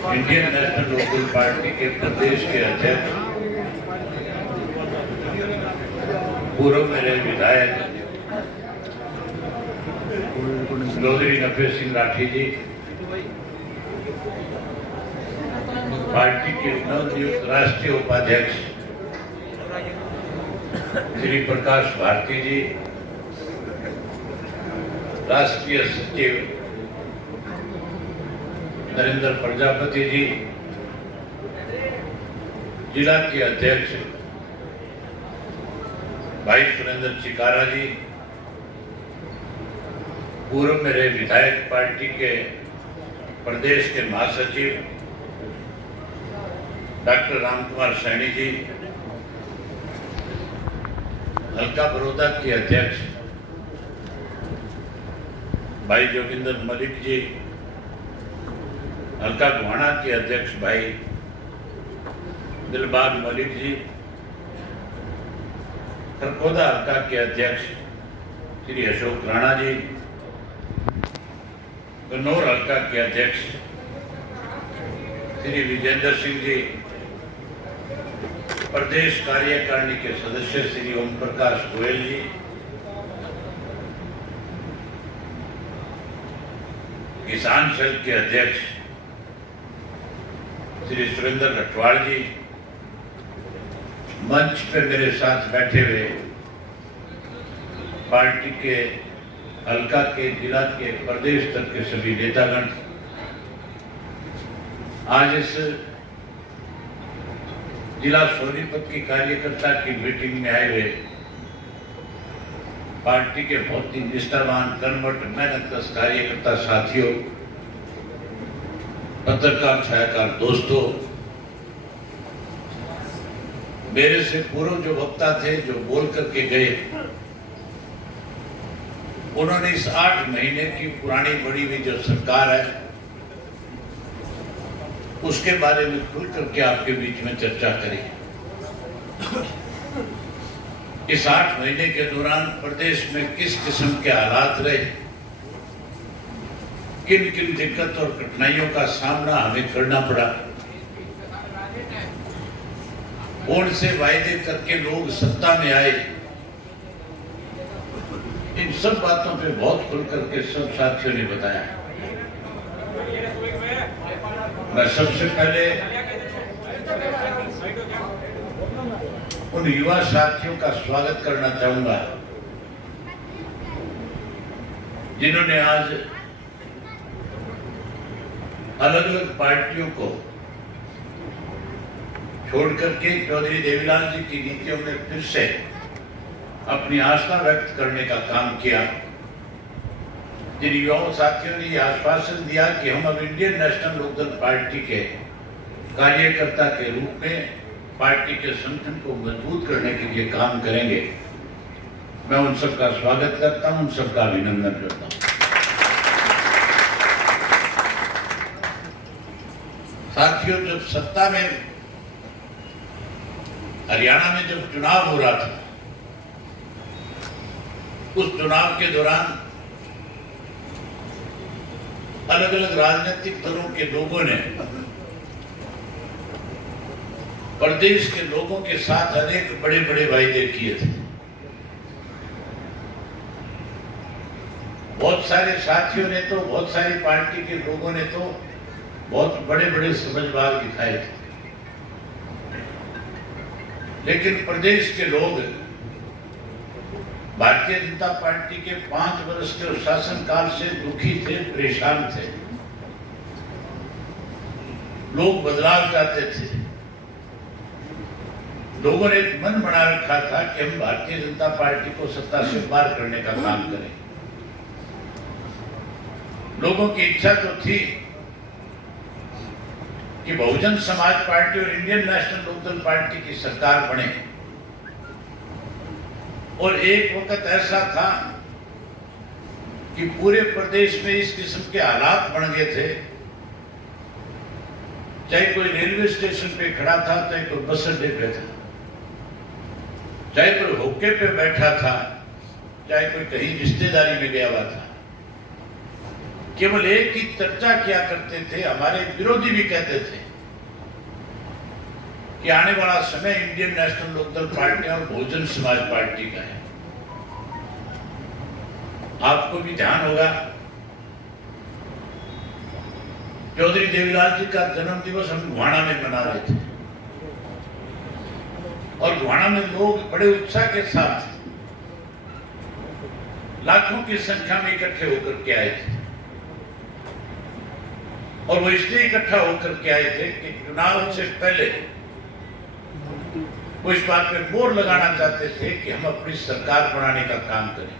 Indian national Lokdal party के प्रदेश के अध्यक्ष, पूर्व मेरे विधायक चौधरी नफे सिंह राठी जी, पार्टी के नवनियुक्त राष्ट्रीय उपाध्यक्ष श्री प्रकाश भारती जी, राष्ट्रीय सचिव नरेंद्र प्रजापति जी, जिला के अध्यक्ष भाई सुरेंद्र चिकारा जी, पूर्व मेरे विधायक पार्टी के प्रदेश के महासचिव डॉक्टर रामकुमार सैनी जी, हल्का बड़ौदा के अध्यक्ष भाई जोगिंदर मलिक जी, हल्का गोहाना के अध्यक्ष भाई दिलबाग मलिक जी, खरगोदा हल्का के अध्यक्ष श्री अशोक राणा जी, गन्नौर हल्का के अध्यक्ष श्री विजेंद्र सिंह जी, प्रदेश कार्यकारिणी के सदस्य श्री ओम प्रकाश गोयल जी, किसान सेल के अध्यक्ष श्री सुरेंद्र रठवाड़ जी, मंच पे मेरे साथ बैठे हुए पार्टी के हल्का के, जिला के, प्रदेश स्तर के सभी नेतागण, आज इस जिला सोनीपत की कार्यकर्ता की मीटिंग में आए हुए पार्टी के बहुत ही निष्ठावान, कर्मठ, मेहनतकश कार्यकर्ता साथियों, पत्रकार छायाकार दोस्तों, मेरे से पूर्व जो वक्ता थे जो बोल करके गए, उन्होंने इस 8 महीने की पुरानी बड़ी हुई जो सरकार है उसके बारे में खुल करके आपके बीच में चर्चा करी। इस 8 महीने के दौरान प्रदेश में किस किस्म के हालात रहे, किन किन दिक्कत और कठिनाइयों का सामना हमें करना पड़ा, वोट से वायदे करके लोग सत्ता में आए, इन सब बातों पे बहुत खुल करके सब साथियों ने बताया। मैं सबसे पहले उन युवा साथियों का स्वागत करना चाहूंगा जिन्होंने आज अलग अलग पार्टियों को छोड़ करके चौधरी देवीलाल जी की नीतियों में फिर से अपनी आस्था व्यक्त करने का काम किया। जिन युवा साथियों ने यह आश्वासन दिया कि हम अब इंडियन नेशनल लोकदल पार्टी के कार्यकर्ता के रूप में पार्टी के संगठन को मजबूत करने के लिए काम करेंगे, मैं उन सबका स्वागत करता हूं, उन सबका अभिनंदन करता हूं। साथियों, जब सत्ता में हरियाणा में जब चुनाव हो रहा था, उस चुनाव के दौरान अलग अलग राजनीतिक दलों के लोगों ने प्रदेश के लोगों के साथ अनेक बड़े बड़े वायदे किए थे। बहुत सारे साथियों ने तो, बहुत सारी पार्टी के लोगों ने तो बहुत बड़े बड़े समझदार दिखाए थे, लेकिन प्रदेश के लोग भारतीय जनता पार्टी के 5 वर्ष के शासनकाल से दुखी थे, परेशान थे। लोग बदलाव चाहते थे। लोगों ने एक मन बना रखा था कि हम भारतीय जनता पार्टी को सत्ता से पार करने का काम करें। लोगों की इच्छा तो थी कि बहुजन समाज पार्टी और इंडियन नेशनल लोकदल पार्टी की सरकार बने, और एक वक्त ऐसा था कि पूरे प्रदेश में इस किस्म के हालात बन गए थे, चाहे कोई रेलवे स्टेशन पे खड़ा था, चाहे कोई बस अड्डे पे था, चाहे कोई होके पे बैठा था, चाहे कोई कहीं रिश्तेदारी में गया हुआ था, केवल एक ही चर्चा किया करते थे, हमारे विरोधी भी कहते थे कि आने वाला समय इंडियन नेशनल लोकदल पार्टी और बहुजन समाज पार्टी का है। आपको भी ध्यान होगा, चौधरी देवीलाल जी का जन्म दिवस हम गुहाना में मना रहे थे और गुहाना में लोग बड़े उत्साह के साथ लाखों की संख्या में इकट्ठे होकर के आए थे। और वो इसलिए इकट्ठा होकर के आए थे कि चुनाव से पहले वो इस बात पे मोहर लगाना चाहते थे कि हम अपनी सरकार बनाने का काम करें।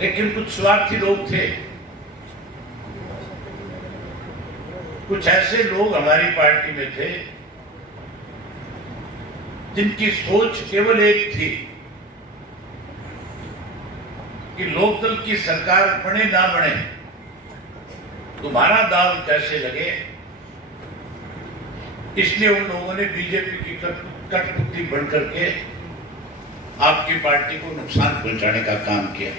लेकिन कुछ स्वार्थी लोग थे, कुछ ऐसे लोग हमारी पार्टी में थे जिनकी सोच केवल एक थी कि लोकदल की सरकार बने ना बने, तुम्हारा दाव कैसे लगे। इसलिए उन लोगों ने बीजेपी की कठपुतली बनकर के आपकी पार्टी को नुकसान पहुंचाने का काम किया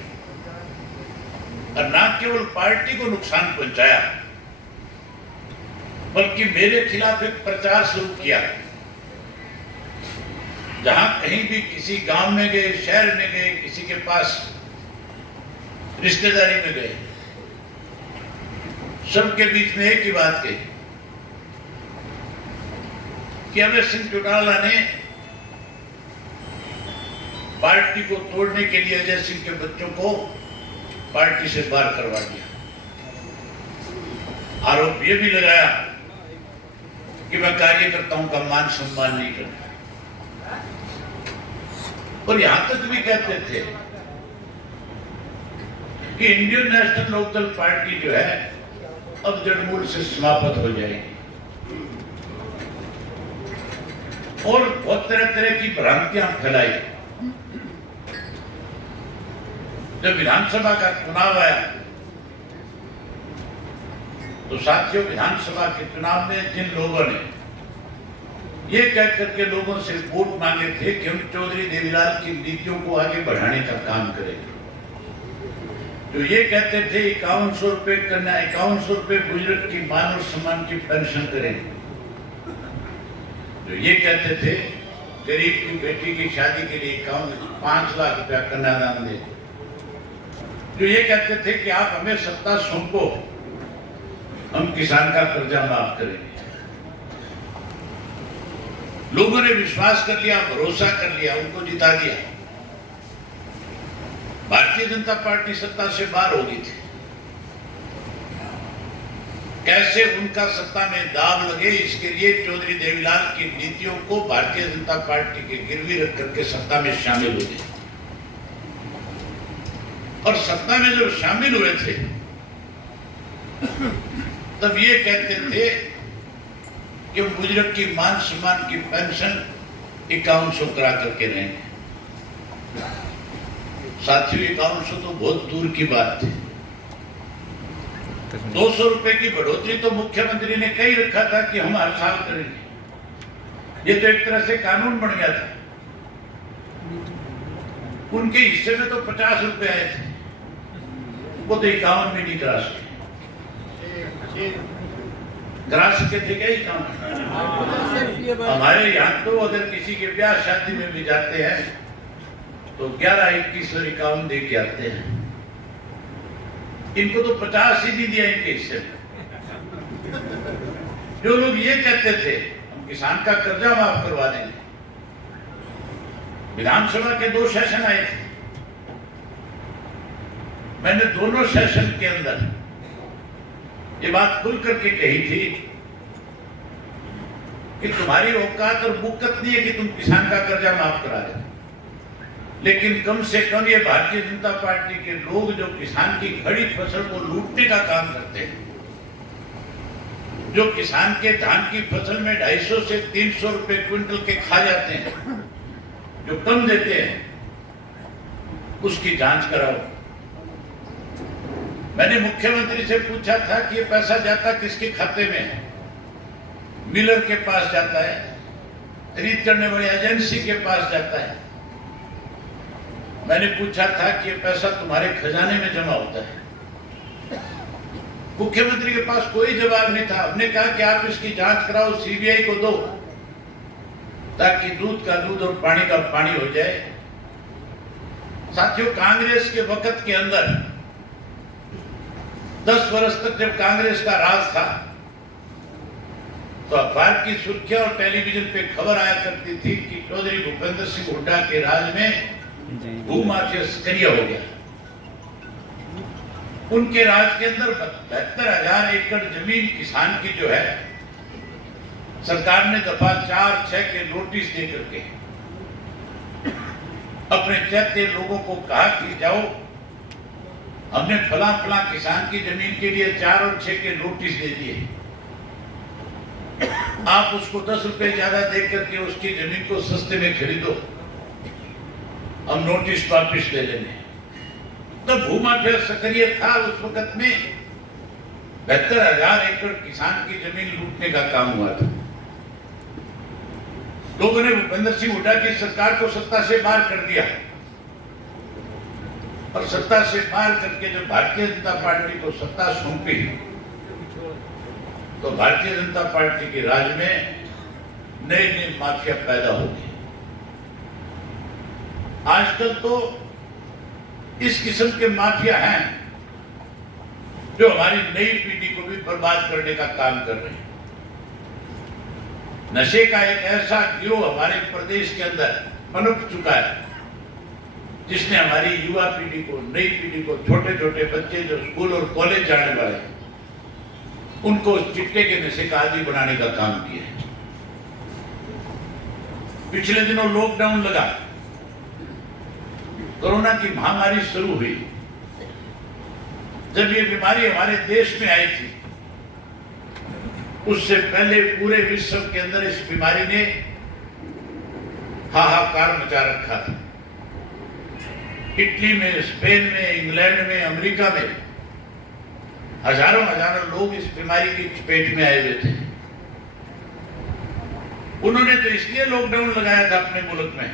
और ना केवल पार्टी को नुकसान पहुंचाया बल्कि मेरे खिलाफ एक प्रचार शुरू किया। जहां कहीं भी किसी गांव में गए, शहर में गए, किसी के पास रिश्तेदारी में गए, सबके बीच में एक ही बात कही कि अभय सिंह चौटाला ने पार्टी को तोड़ने के लिए अजय सिंह के बच्चों को पार्टी से बाहर करवा दिया। आरोप यह भी लगाया कि मैं कार्यकर्ताओं का मान सम्मान नहीं करता और यहां तक भी कहते थे कि इंडियन नेशनल लोकदल पार्टी जो है अब जड़मूल से समाप्त हो जाएगी और बहुत तरह तरह की भ्रांतियां फैलाई। जब विधानसभा का चुनाव आया तो साथियों, विधानसभा के चुनाव में जिन लोगों ने ये कह करके लोगों से वोट मांगे थे कि हम चौधरी देवीलाल की नीतियों को आगे बढ़ाने का काम करेंगे, तो ये कहते थे 5100 रुपये करना, 5100 रुपये बुजुर्ग की मान और सम्मान की पेंशन करेंगे, तो ये कहते थे गरीब की बेटी की शादी के लिए 5 लाख रुपया कन्यादान दे, जो ये कहते थे कि आप हमें सत्ता सौंपो, हम किसान का कर्जा माफ करेंगे। लोगों ने विश्वास कर लिया, भरोसा कर लिया, उनको जिता दिया। भारतीय जनता पार्टी सत्ता से बाहर हो गई थी। कैसे उनका सत्ता में दाव लगे, इसके लिए चौधरी देवीलाल की नीतियों को भारतीय जनता पार्टी के गिरवी रख करके सत्ता में शामिल हो गए और सत्ता में जब शामिल हुए थे तब ये कहते थे कि बुजुर्ग की मान सम्मान की पेंशन 5100 करा करके रहेंगे। साथियों, 5100 तो बहुत दूर की बात थी। 200 रुपए की बढ़ोतरी तो मुख्यमंत्री ने कही रखा था कि हम हर साल करेंगे। ये तो एक तरह से कानून बन गया था। उनके हिस्से में तो 50 रुपए आए थे, वो तो 51 में नहीं करा सके। करा सके थे क्या 51? हमारे यहाँ तो अगर किसी के ब्याह शादी में भी जाते हैं तो 11, 21 और 51 दे के आते हैं। इनको तो 50 ही नहीं दिया इनके हिस्से में। जो लोग ये कहते थे हम किसान का कर्जा माफ करवा देंगे, विधानसभा के 2 सेशन आए थे। मैंने दोनों सेशन के अंदर ये बात खुल करके कही थी कि तुम्हारी औकात और मुक्कत नहीं है कि तुम किसान का कर्जा माफ करा दे, लेकिन कम से कम ये भारतीय जनता पार्टी के लोग जो किसान की खड़ी फसल को लूटने का काम करते हैं, जो किसान के धान की फसल में 250 से 300 रुपए क्विंटल के खा जाते हैं, जो कम देते हैं, उसकी जांच कराओ। मैंने मुख्यमंत्री से पूछा था कि ये पैसा जाता किसके खाते में है। मिलर के पास जाता है, खरीद करने वाली एजेंसी के पास जाता है। मैंने पूछा था कि ये पैसा तुम्हारे खजाने में जमा होता है। मुख्यमंत्री के पास कोई जवाब नहीं था। हमने कहा कि आप इसकी जांच कराओ, सीबीआई को दो, ताकि दूध का दूध और पानी का पानी हो जाए। साथियों, कांग्रेस के वक्त के अंदर 10 वर्ष तक जब कांग्रेस का राज था तो अखबार की सुर्खियां और टेलीविजन पे खबर आया करती थी कि चौधरी भूपेंद्र सिंह हुड्डा के राज में भूमाफिया सक्रिय हो गया। उनके राज के अंदर 72,000 एकड़ जमीन किसान की जो है, सरकार ने दफा 4-6 के नोटिस दे करके अपने चैत्य लोगों को कहा कि जाओ, हमने फला किसान की जमीन के लिए 4 और 6 के नोटिस दे दिए, आप उसको 10 रुपए ज्यादा दे करके उसकी जमीन को सस्ते में खरीदो, हम नोटिस वापिस ले लेंगे। तो भूमाफिया सक्रिय था उस वक्त में। 72,000 एकड़ किसान की जमीन लूटने का काम हुआ था। लोगों ने भूपेंद्र सिंह हुड्डा की सरकार को सत्ता से बाहर कर दिया और सत्ता से बाहर करके जब भारतीय जनता पार्टी को सत्ता सौंपी तो भारतीय जनता पार्टी के राज में नई माफिया पैदा हो गई। आजकल तो इस किस्म के माफिया हैं जो हमारी नई पीढ़ी को भी बर्बाद करने का काम कर रहे हैं। नशे का एक ऐसा गिरोह हमारे प्रदेश के अंदर पनप चुका है जिसने हमारी युवा पीढ़ी को, नई पीढ़ी को, छोटे छोटे बच्चे जो स्कूल और कॉलेज जाने वाले उनको चिट्टे के नशे का आदी बनाने का काम किया है। पिछले दिनों लॉकडाउन लगा, कोरोना की महामारी शुरू हुई। जब ये बीमारी हमारे देश में आई थी, उससे पहले पूरे विश्व के अंदर इस बीमारी ने हाहाकार मचा रखा था। इटली में, स्पेन में, इंग्लैंड में, अमेरिका में हजारों लोग इस बीमारी की चपेट में आए हुए थे। उन्होंने तो इसलिए लॉकडाउन लगाया था अपने मुल्क में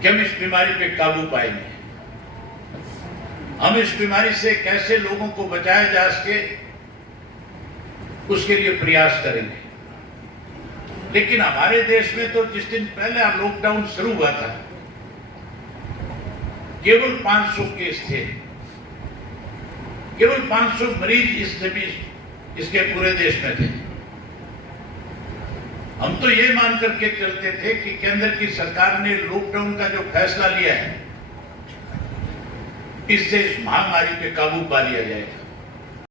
कि हम इस बीमारी पे काबू पाएंगे, हम इस बीमारी से कैसे लोगों को बचाया जा सके उसके लिए प्रयास करेंगे। लेकिन हमारे देश में तो जिस दिन पहले लॉकडाउन शुरू हुआ था केवल 500 केस थे, केवल 500 मरीज इसके पूरे देश में थे। हम तो ये मान करके चलते थे कि केंद्र की सरकार ने लॉकडाउन का जो फैसला लिया है इससे इस महामारी पे काबू पा लिया जाएगा।